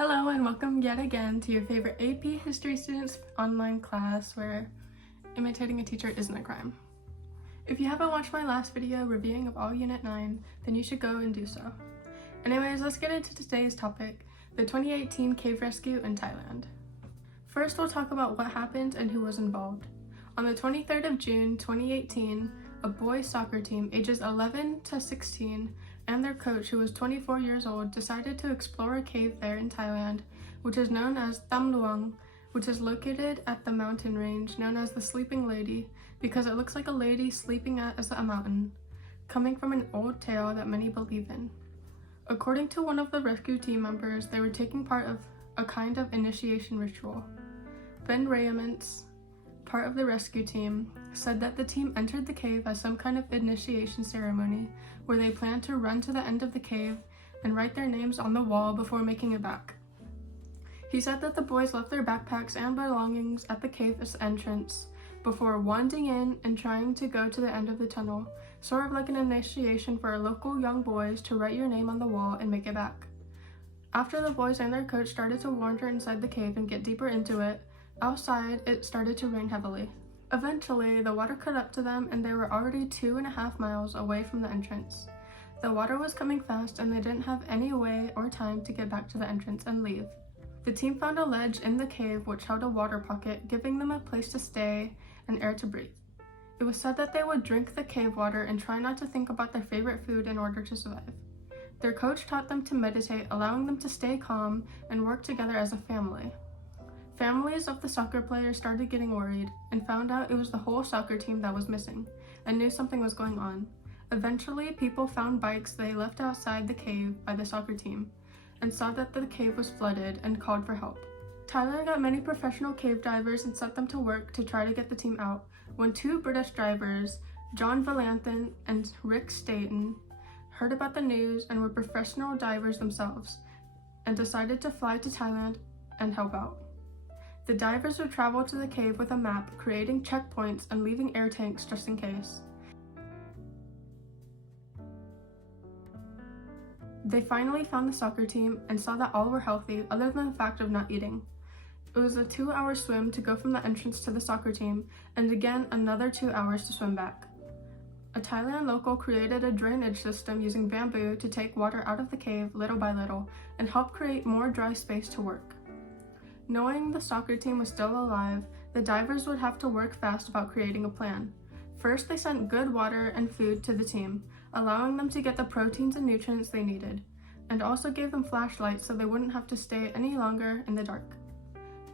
Hello and welcome yet again to your favorite AP History students online class where imitating a teacher isn't a crime. If you haven't watched my last video reviewing of all Unit 9, then you should go and do so. Anyways, let's get into today's topic, the 2018 Cave Rescue in Thailand. First, we'll talk about what happened and who was involved. On the 23rd of June 2018, a boys soccer team ages 11 to 16 and their coach, who was 24 years old, decided to explore a cave there in Thailand, which is known as Tham Luang, which is located at the mountain range known as the Sleeping Lady because it looks like a lady sleeping at a mountain, coming from an old tale that many believe in. According to one of the rescue team members, they were taking part of a kind of initiation ritual. Ben Rayaments, part of the rescue team, said that the team entered the cave as some kind of initiation ceremony where they planned to run to the end of the cave and write their names on the wall before making it back. He said that the boys left their backpacks and belongings at the cave's entrance before wanding in and trying to go to the end of the tunnel, sort of like an initiation for local young boys to write your name on the wall and make it back. After the boys and their coach started to wander inside the cave and get deeper into it, outside it started to rain heavily. Eventually, the water caught up to them and they were already 2.5 miles away from the entrance. The water was coming fast and they didn't have any way or time to get back to the entrance and leave. The team found a ledge in the cave which held a water pocket, giving them a place to stay and air to breathe. It was said that they would drink the cave water and try not to think about their favorite food in order to survive. Their coach taught them to meditate, allowing them to stay calm and work together as a family. Families of the soccer players started getting worried and found out it was the whole soccer team that was missing and knew something was going on. Eventually, people found bikes they left outside the cave by the soccer team and saw that the cave was flooded and called for help. Thailand got many professional cave divers and set them to work to try to get the team out when two British divers, John Valanthan and Rick Staten, heard about the news and were professional divers themselves and decided to fly to Thailand and help out. The divers would travel to the cave with a map, creating checkpoints and leaving air tanks just in case. They finally found the soccer team and saw that all were healthy other than the fact of not eating. It was a 2-hour swim to go from the entrance to the soccer team and again another 2 hours to swim back. A Thailand local created a drainage system using bamboo to take water out of the cave little by little and help create more dry space to work. Knowing the soccer team was still alive, the divers would have to work fast about creating a plan. First, they sent good water and food to the team, allowing them to get the proteins and nutrients they needed, and also gave them flashlights so they wouldn't have to stay any longer in the dark.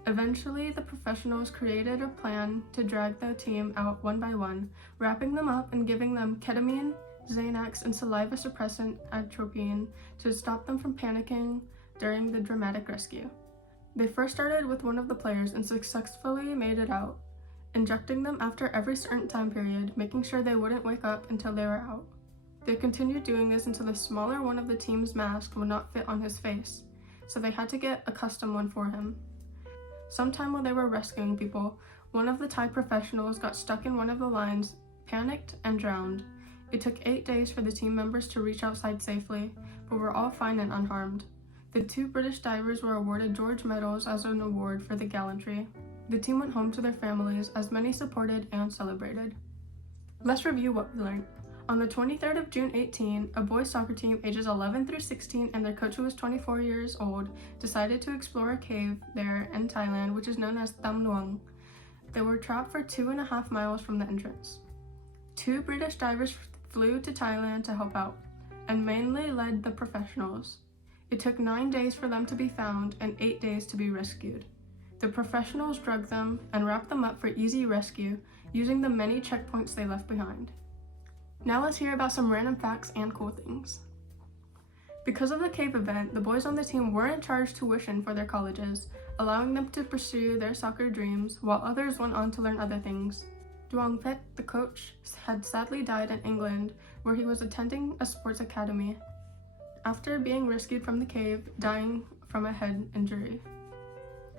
Eventually, the professionals created a plan to drag the team out one by one, wrapping them up and giving them ketamine, Xanax, and saliva suppressant atropine to stop them from panicking during the dramatic rescue. They first started with one of the players and successfully made it out, injecting them after every certain time period, making sure they wouldn't wake up until they were out. They continued doing this until the smaller one of the team's masks would not fit on his face, so they had to get a custom one for him. Sometime while they were rescuing people, one of the Thai professionals got stuck in one of the lines, panicked, and drowned. It took 8 days for the team members to reach outside safely, but were all fine and unharmed. The 2 British divers were awarded George medals as an award for the gallantry. The team went home to their families, as many supported and celebrated. Let's review what we learned. On the 23rd of June 18, a boys soccer team ages 11 through 16 and their coach, who was 24 years old, decided to explore a cave there in Thailand, which is known as Tham Luang. They were trapped for 2.5 miles from the entrance. 2 British divers flew to Thailand to help out, and mainly led the professionals. It took 9 days for them to be found and 8 days to be rescued. The professionals drugged them and wrapped them up for easy rescue using the many checkpoints they left behind. Now let's hear about some random facts and cool things. Because of the cave event, the boys on the team weren't charged tuition for their colleges, allowing them to pursue their soccer dreams while others went on to learn other things. Duong Phet, the coach, had sadly died in England, where he was attending a sports academy, after being rescued from the cave, dying from a head injury.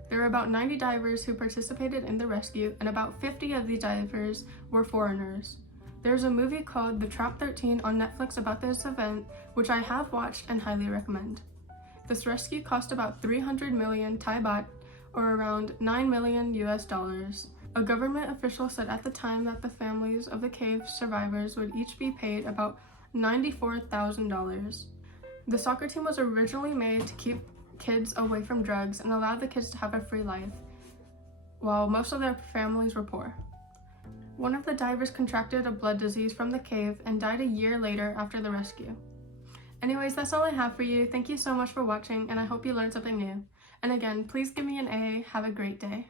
There were about 90 divers who participated in the rescue, and about 50 of these divers were foreigners. There's a movie called The Trap 13 on Netflix about this event, which I have watched and highly recommend. This rescue cost about 300 million Thai baht, or around $9 million US. A government official said at the time that the families of the cave survivors would each be paid about $94,000. The soccer team was originally made to keep kids away from drugs and allow the kids to have a free life, while most of their families were poor. One of the divers contracted a blood disease from the cave and died a year later after the rescue. Anyways, that's all I have for you. Thank you so much for watching, and I hope you learned something new. And again, please give me an A. Have a great day.